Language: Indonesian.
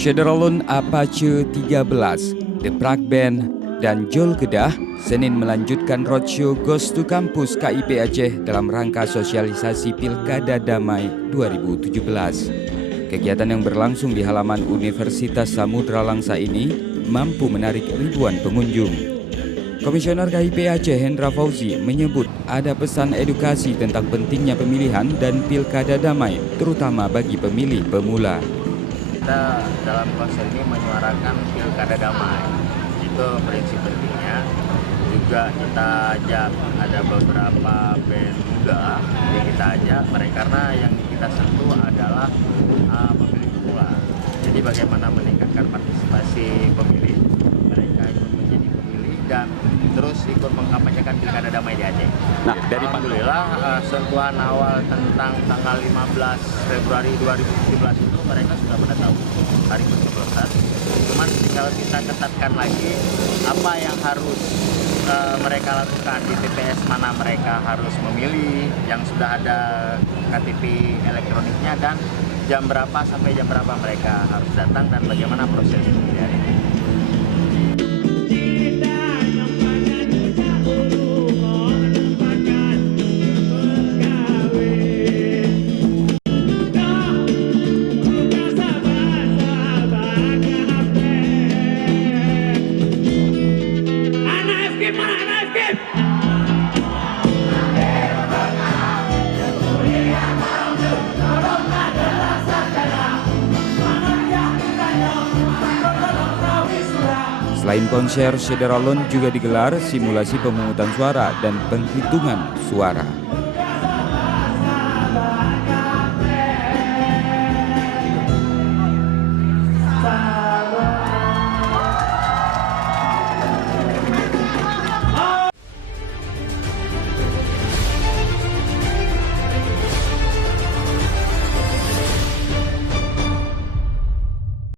Syederalun Apache 13, The Prague Band, dan Jol Kedah Senin melanjutkan roadshow Ghost to Campus KIP Aceh dalam rangka sosialisasi Pilkada Damai 2017. Kegiatan yang berlangsung di halaman Universitas Samudra Langsa ini mampu menarik ribuan pengunjung. Komisioner KIP Aceh Hendra Fauzi menyebut ada pesan edukasi tentang pentingnya pemilihan dan Pilkada Damai, terutama bagi pemilih pemula. Kita dalam konser ini menyuarakan Pilkada Damai, itu prinsip pentingnya. Juga kita ajak ada beberapa band muda yang kita ajak mereka, karena yang kita sentuh adalah pemilih pemula. Jadi bagaimana meningkatkan partisipasi pemilih, mereka ikut menjadi pemilih dan terus ikut mengkampanyekan Pilkada Damai di Aceh. Nah, dari alhamdulillah sentuhan awal tentang tanggal 15 Februari 2017 itu mereka sudah pada tahu hari pencoblosan. Cuman kalau kita ketatkan lagi apa yang harus mereka lakukan di TPS mana mereka harus memilih, yang sudah ada KTP elektroniknya, dan jam berapa sampai jam berapa mereka harus datang dan bagaimana proses pemilihan ini. Selain konser, Syederalun juga digelar simulasi pemungutan suara dan penghitungan suara.